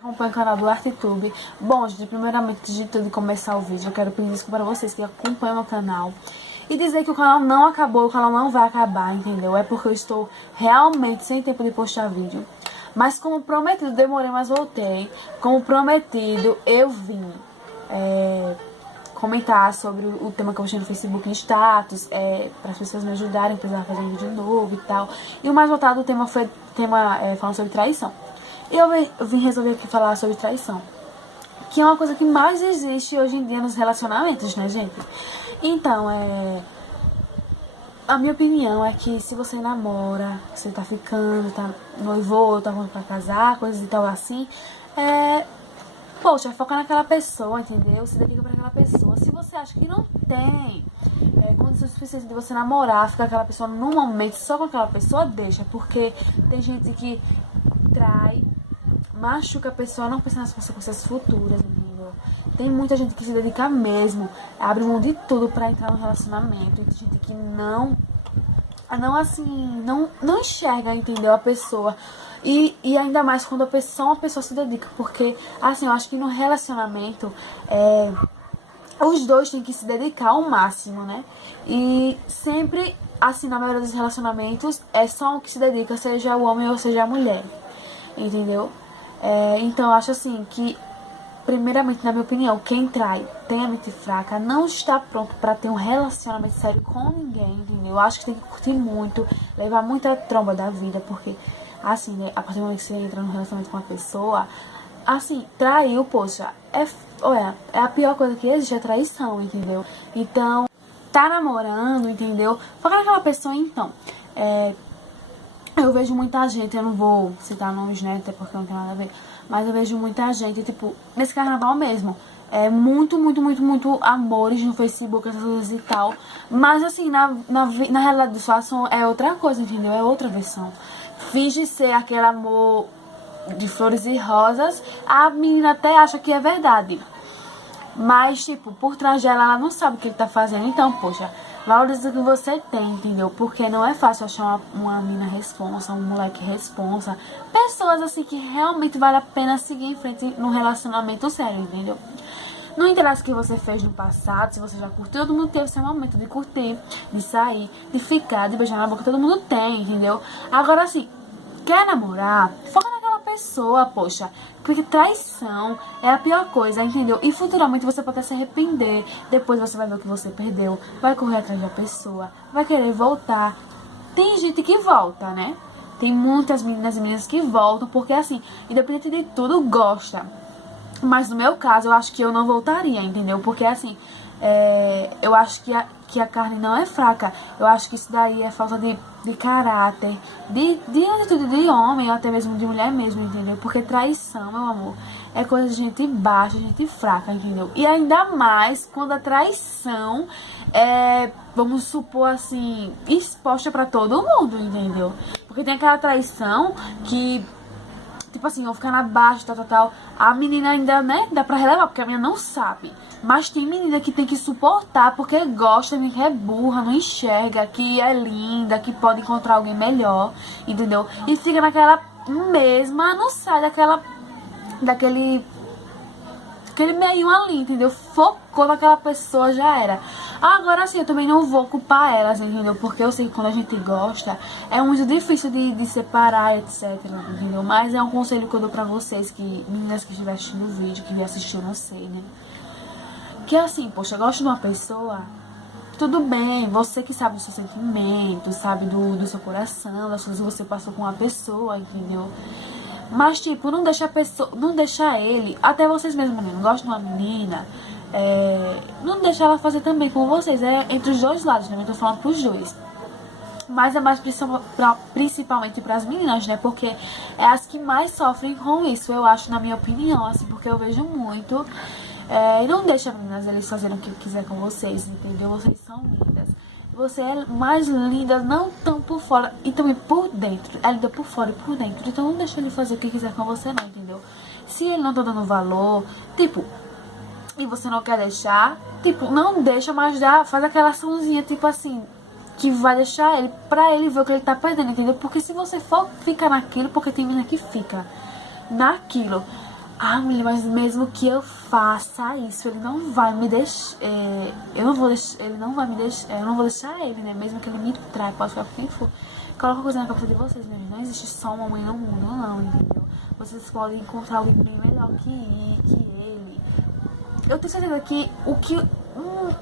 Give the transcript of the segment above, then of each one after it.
Acompanha o canal do ArtTube. Bom, gente, primeiramente, antes de tudo começar o vídeo, eu quero pedir desculpa para vocês que acompanham o meu canal e dizer que o canal não acabou, o canal não vai acabar, entendeu? É porque eu estou realmente sem tempo de postar vídeo. Mas como prometido, demorei, mas voltei. Como prometido, eu vim comentar sobre o tema que eu postei no Facebook em status, para as pessoas me ajudarem, precisar fazer um vídeo novo e tal. E o mais votado, o tema foi falando sobre traição. E eu vim resolver aqui falar sobre traição, que é uma coisa que mais existe hoje em dia nos relacionamentos, né, gente? Então, a minha opinião é que se você namora, você tá ficando, tá noivou, tá falando pra casar, coisas e tal assim, poxa, foca naquela pessoa, entendeu? Se dedica pra aquela pessoa. Se você acha que não tem condições suficientes de você namorar, ficar com aquela pessoa num momento só com aquela pessoa, deixa. Porque tem gente que trai, machuca a pessoa, não pensa nas consequências futuras, entendeu? Tem muita gente que se dedica mesmo, abre mão de tudo pra entrar no relacionamento. E tem gente que não enxerga, entendeu? A pessoa. E ainda mais quando uma pessoa se dedica. Porque, assim, eu acho que no relacionamento, os dois têm que se dedicar ao máximo, né? E sempre, assim, na maioria dos relacionamentos, é só um que se dedica, seja o homem ou seja a mulher, entendeu? Então, eu acho assim que, primeiramente, na minha opinião, quem trai, tem a mente fraca, não está pronto pra ter um relacionamento sério com ninguém, entendeu? Eu acho que tem que curtir muito, levar muita tromba da vida, porque, assim, né, a partir do momento que você entra num relacionamento com uma pessoa, assim, traiu, poxa, é a pior coisa que existe, é traição, entendeu? Então, tá namorando, entendeu? Foca naquela pessoa, então. Eu vejo muita gente, eu não vou citar nomes, né, até porque não tem nada a ver, mas eu vejo muita gente, tipo, nesse carnaval mesmo, muito amores no Facebook, essas coisas e tal, mas assim, na realidade do fato é outra coisa, entendeu? É outra versão. Finge ser aquele amor de flores e rosas, a menina até acha que é verdade, mas, tipo, por trás dela, ela não sabe o que ele tá fazendo. Então, poxa, valoriza o que você tem, entendeu? Porque não é fácil achar uma mina responsa, um moleque responsa. Pessoas, assim, que realmente vale a pena seguir em frente num relacionamento sério, entendeu? Não interessa o que você fez no passado, se você já curtiu, todo mundo teve seu momento de curtir, de sair, de ficar, de beijar na boca, todo mundo tem, entendeu? Agora, assim, quer namorar? Foca naquela pessoa, poxa. Porque traição é a pior coisa, entendeu? E futuramente você pode até se arrepender. Depois você vai ver o que você perdeu. Vai correr atrás da pessoa. Vai querer voltar. Tem gente que volta, né? Tem muitas meninas e meninas que voltam. Porque assim, independente de tudo, gosta. Mas no meu caso, eu acho que eu não voltaria, entendeu? Porque assim, eu acho que a carne não é fraca. Eu acho que isso daí é falta de caráter, de atitude de homem, ou até mesmo de mulher mesmo, entendeu? Porque traição, meu amor, é coisa de gente baixa, gente fraca, entendeu? E ainda mais quando a traição vamos supor assim, exposta pra todo mundo, entendeu? Porque tem aquela traição que, tipo assim, vão ficar na baixa, tal. A menina ainda, né, dá pra relevar, porque a menina não sabe. Mas tem menina que tem que suportar, porque gosta, que é burra, não enxerga, que é linda, que pode encontrar alguém melhor, entendeu? E fica naquela mesma, não sai daquele meio ali, entendeu? Focou naquela pessoa, já era. Agora sim, eu também não vou culpar elas, entendeu? Porque eu sei que quando a gente gosta, é muito difícil de separar, etc, entendeu? Mas é um conselho que eu dou pra vocês, que meninas que estiverem assistindo o vídeo, que assistiu, não sei, né? Que assim, poxa, eu gosto de uma pessoa, tudo bem, você que sabe do seu sentimento, sabe do seu coração, das coisas que você passou com uma pessoa, entendeu? Mas, tipo, não deixa ele, até vocês mesmos, não gostam de uma menina, não deixa ela fazer também com vocês, entre os dois lados, né? Eu tô falando pros dois. Mas é mais principalmente pras meninas, né? Porque é as que mais sofrem com isso, eu acho, na minha opinião, assim, porque eu vejo muito. E não deixa, meninas, eles fazerem o que quiser com vocês, entendeu? Vocês são lindas. Você é mais linda, não tão por fora e também por dentro. É linda por fora e por dentro. Então não deixa ele fazer o que quiser com você, não, entendeu? Se ele não tá dando valor, tipo, e você não quer deixar, tipo, não deixa, mas faz aquela açãozinha, tipo assim, que vai deixar ele, pra ele ver o que ele tá perdendo, entendeu? Porque se você for ficar naquilo, porque tem menina que fica naquilo, Ah, mulher, mas mesmo que eu faça isso, ele não vai me deixar. Eu não vou deixar. Ele não vai me deixar. Eu não vou deixar ele, né? Mesmo que ele me trai, pode ficar com quem for. Coloca uma coisa na cabeça de vocês, mesmo. Não existe só uma mãe no mundo, não, entendeu? Vocês podem encontrar alguém bem melhor que ele. Eu tenho certeza que o que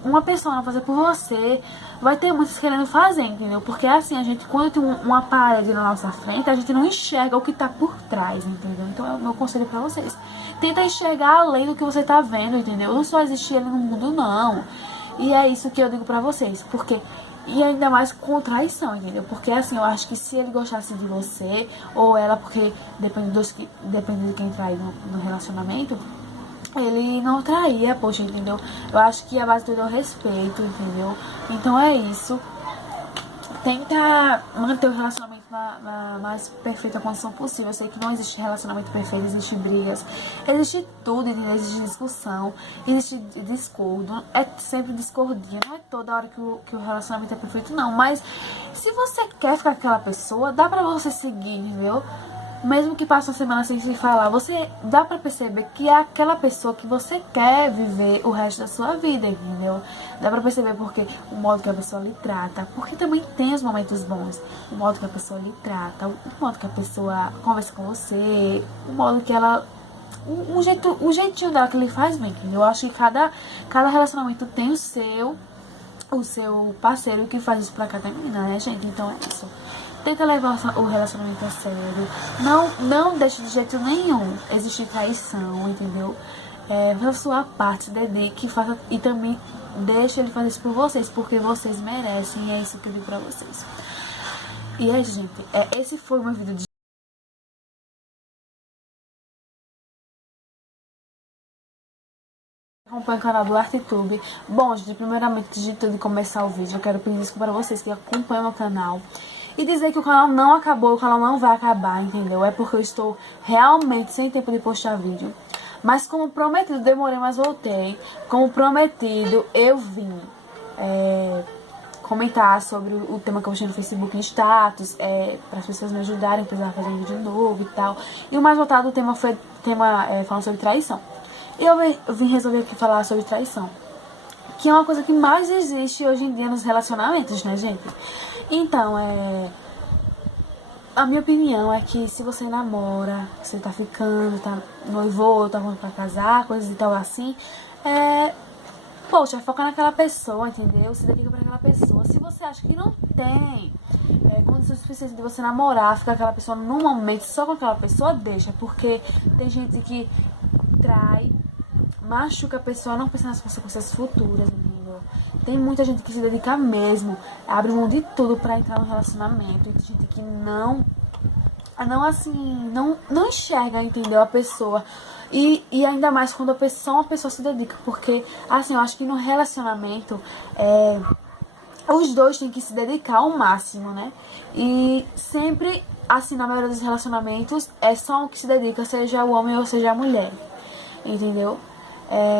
uma pessoa vai fazer por você, vai ter muitos querendo fazer, entendeu? Porque assim, a gente, quando tem uma parede na nossa frente, a gente não enxerga o que tá por trás, entendeu? Então é o meu conselho pra vocês. Tenta enxergar além do que você tá vendo, entendeu? Não só existe ele no mundo, não. E é isso que eu digo pra vocês, porque... E ainda mais com traição, entendeu? Porque assim, eu acho que se ele gostasse de você, ou ela, porque depende de quem trai no relacionamento, ele não traía, poxa, entendeu? Eu acho que a base de tudo é o respeito, entendeu? Então é isso. Tenta manter o relacionamento na mais perfeita condição possível. Eu sei que não existe relacionamento perfeito, existe brigas, existe tudo, entendeu? Existe discussão, existe discordo, é sempre discordia. Não é toda hora que o relacionamento é perfeito, não. Mas se você quer ficar com aquela pessoa, dá pra você seguir, entendeu? Mesmo que passe uma semana sem se falar, você dá pra perceber que é aquela pessoa que você quer viver o resto da sua vida, entendeu? Dá pra perceber porque o modo que a pessoa lhe trata, porque também tem os momentos bons, o modo que a pessoa lhe trata, o modo que a pessoa conversa com você, o modo que ela... o jeitinho dela que ele faz bem, entendeu? Eu acho que cada relacionamento tem o seu parceiro que faz isso pra cada menina, né, gente? Então é isso. Tenta levar o relacionamento a sério. Não deixe de jeito nenhum existir traição, entendeu? Faça a sua parte, se dedique, faça, e também deixe ele fazer isso por vocês, porque vocês merecem, e é isso que eu digo pra vocês. E é, gente, esse foi o meu vídeo de... Acompanhe o canal do ArtTube. Bom, gente, primeiramente de tudo começar o vídeo, eu quero pedir desculpa para vocês que acompanham o meu canal. E dizer que o canal não acabou, o canal não vai acabar, entendeu? É porque eu estou realmente sem tempo de postar vídeo. Mas como prometido, demorei, mas voltei. Como prometido, eu vim comentar sobre o tema que eu postei no Facebook em status, para as pessoas me ajudarem, precisar fazer um vídeo novo e tal. E o mais votado, o tema foi falando sobre traição. E eu vim resolver aqui falar sobre traição, que é uma coisa que mais existe hoje em dia nos relacionamentos, né, gente? Então, a minha opinião é que se você namora, você tá ficando, tá noivou, tá falando pra casar, coisas e tal assim, poxa, foca naquela pessoa, entendeu? Se dedica pra aquela pessoa. Se você acha que não tem condições suficientes de você namorar, ficar com aquela pessoa num momento só com aquela pessoa, deixa. Porque tem gente que trai, machuca a pessoa, não pensa nas consequências futuras, entendeu? Tem muita gente que se dedica mesmo, abre mão de tudo pra entrar no relacionamento. E tem gente que não enxerga, entendeu? A pessoa. E ainda mais quando uma pessoa se dedica. Porque, assim, eu acho que no relacionamento, os dois têm que se dedicar ao máximo, né? E sempre, assim, na maioria dos relacionamentos, é só um que se dedica, seja o homem ou seja a mulher, entendeu?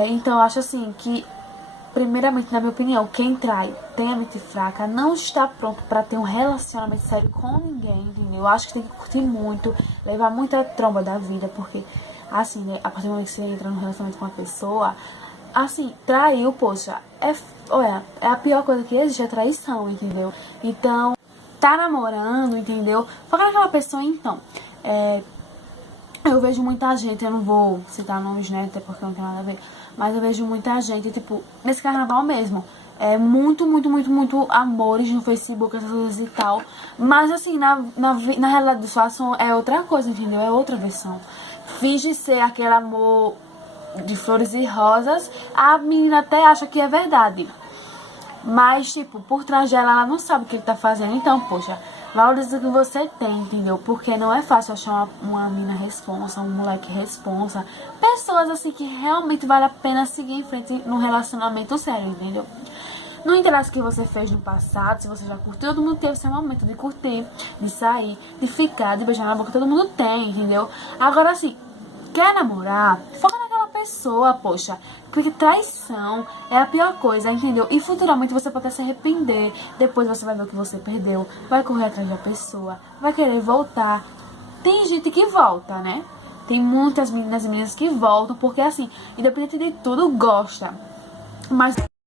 Então eu acho assim que, primeiramente, na minha opinião, quem trai tem a mente fraca, não está pronto pra ter um relacionamento sério com ninguém, entendeu? Eu acho que tem que curtir muito, levar muita tromba da vida, porque, assim, né, a partir do momento que você entra num relacionamento com uma pessoa, assim, traiu, poxa, olha, é a pior coisa que existe, é traição, entendeu? Então, tá namorando, entendeu? Foca naquela pessoa, então, eu vejo muita gente, eu não vou citar nomes, né, até porque não tem nada a ver, mas eu vejo muita gente, tipo, nesse carnaval mesmo, muito amores no Facebook, essas coisas e tal, mas assim, na realidade do fato é outra coisa, entendeu? É outra versão. Finge ser aquele amor de flores e rosas, a menina até acha que é verdade, mas, tipo, por trás dela, ela não sabe o que ele tá fazendo, então, poxa, valoriza o que você tem, entendeu? Porque não é fácil achar uma mina responsa, um moleque responsa. Pessoas assim que realmente vale a pena seguir em frente num relacionamento sério, entendeu? Não interessa o que você fez no passado, se você já curtiu, todo mundo teve seu momento de curtir, de sair, de ficar, de beijar na boca, todo mundo tem, entendeu? Agora assim, quer namorar? Foca naquela pessoa, poxa. Porque traição é a pior coisa, entendeu? E futuramente você pode até se arrepender. Depois você vai ver o que você perdeu. Vai correr atrás da pessoa. Vai querer voltar. Tem gente que volta, né? Tem muitas meninas e meninas que voltam, porque assim, independente de tudo, gosta. Mas